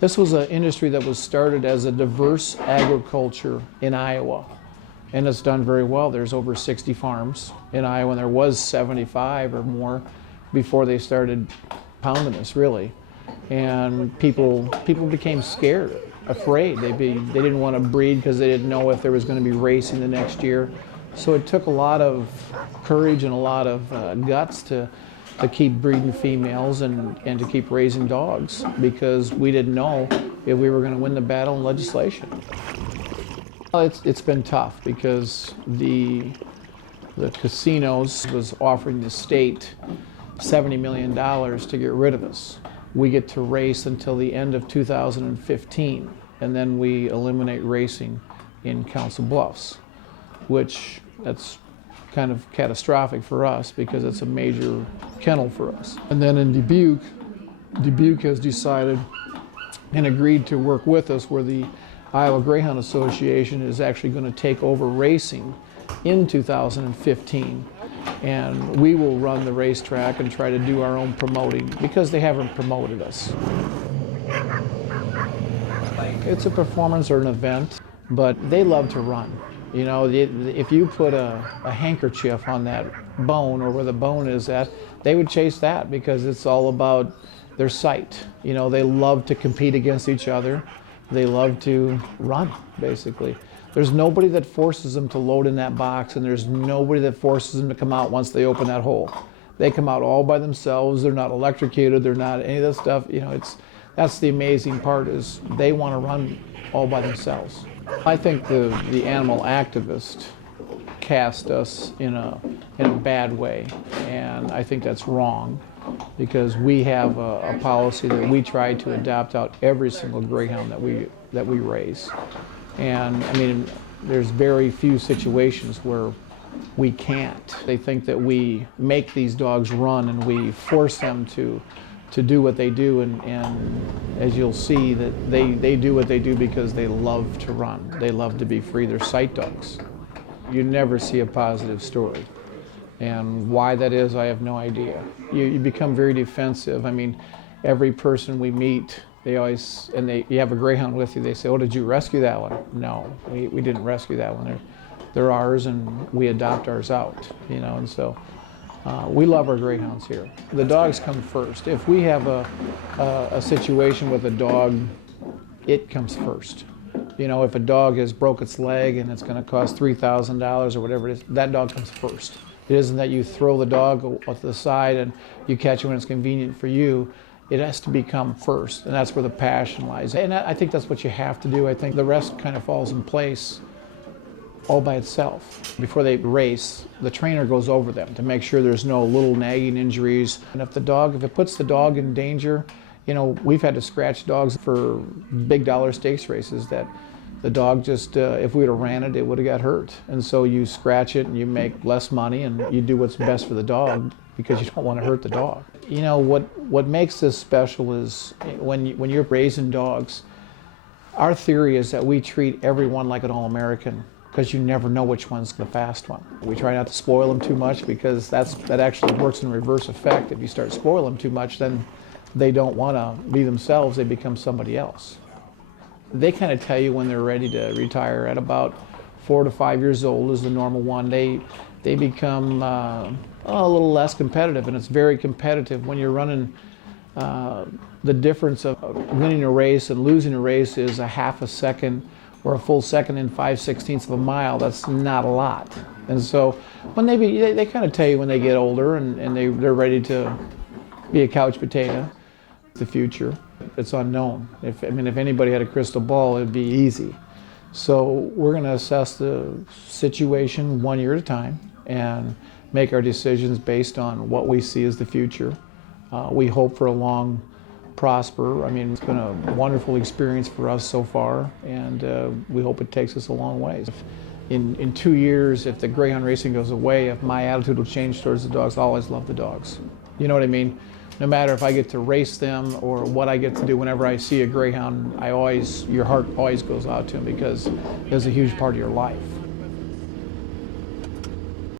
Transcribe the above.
This was an industry that was started as a diverse agriculture in Iowa, and it's done very well. There's over 60 farms in Iowa, and there was 75 or more before they started pounding us, really. And people became scared, afraid. They didn't want to breed because they didn't know if there was going to be racing the next year. So it took a lot of courage and a lot of guts to keep breeding females and to keep raising dogs, because we didn't know if we were going to win the battle in legislation. It's been tough because the casinos was offering the state $70 million to get rid of us. We get to race until the end of 2015, and then we eliminate racing in Council Bluffs, which that's kind of catastrophic for us because it's a major kennel for us. And then in Dubuque has decided and agreed to work with us, where the Iowa Greyhound Association is actually going to take over racing in 2015. And we will run the racetrack and try to do our own promoting because they haven't promoted us. It's a performance or an event, but they love to run. You know, if you put a handkerchief on that bone or where the bone is at, they would chase that because it's all about their sight. You know, they love to compete against each other. They love to run, basically. There's nobody that forces them to load in that box, and there's nobody that forces them to come out once they open that hole. They come out all by themselves. They're not electrocuted. They're not any of that stuff. You know, that's the amazing part, is they want to run all by themselves. I think the animal activist cast us in a bad way, and I think that's wrong, because we have a policy that we try to adopt out every single greyhound that we raise. And I mean, there's very few situations where we can't. They think that we make these dogs run and we force them to do what they do, and as you'll see, that they do what they do because they love to run. They love to be free. They're sight dogs. You never see a positive story. And why that is, I have no idea. You become very defensive. I mean, every person we meet, they always, you have a greyhound with you, they say, "Oh, did you rescue that one?" No, we didn't rescue that one. They're ours, and we adopt ours out, you know, and so we love our greyhounds here. The dogs come first. If we have a situation with a dog, it comes first. You know, if a dog has broke its leg and it's going to cost $3,000 or whatever it is, that dog comes first. It isn't that you throw the dog off the side and you catch it when it's convenient for you. It has to become first, and that's where the passion lies. And I think that's what you have to do. I think the rest kind of falls in place all by itself. Before they race, the trainer goes over them to make sure there's no little nagging injuries. And if it puts the dog in danger, you know, we've had to scratch dogs for big dollar stakes races that the dog just, if we would have ran it, it would have got hurt. And so you scratch it and you make less money and you do what's best for the dog because you don't want to hurt the dog. You know, what makes this special is when you're raising dogs, our theory is that we treat everyone like an All-American, because you never know which one's the fast one. We try not to spoil them too much, because that actually works in reverse effect. If you start spoiling them too much, then they don't want to be themselves, they become somebody else. They kind of tell you when they're ready to retire. At about 4 to 5 years old is the normal one. They become a little less competitive, and it's very competitive when you're running. The difference of winning a race and losing a race is a half a second or a full second in 5/16 of a mile. That's not a lot. And so when they kind of tell you when they get older and they're ready to be a couch potato. The future, it's unknown. If anybody had a crystal ball, it'd be easy. So we're going to assess the situation 1 year at a time and make our decisions based on what we see as the future. We hope for a long prosper. I mean, it's been a wonderful experience for us so far, and we hope it takes us a long ways. In 2 years, if the greyhound racing goes away, if my attitude will change towards the dogs, I'll always love the dogs. You know what I mean? No matter if I get to race them or what I get to do, whenever I see a greyhound, your heart always goes out to them because it's a huge part of your life.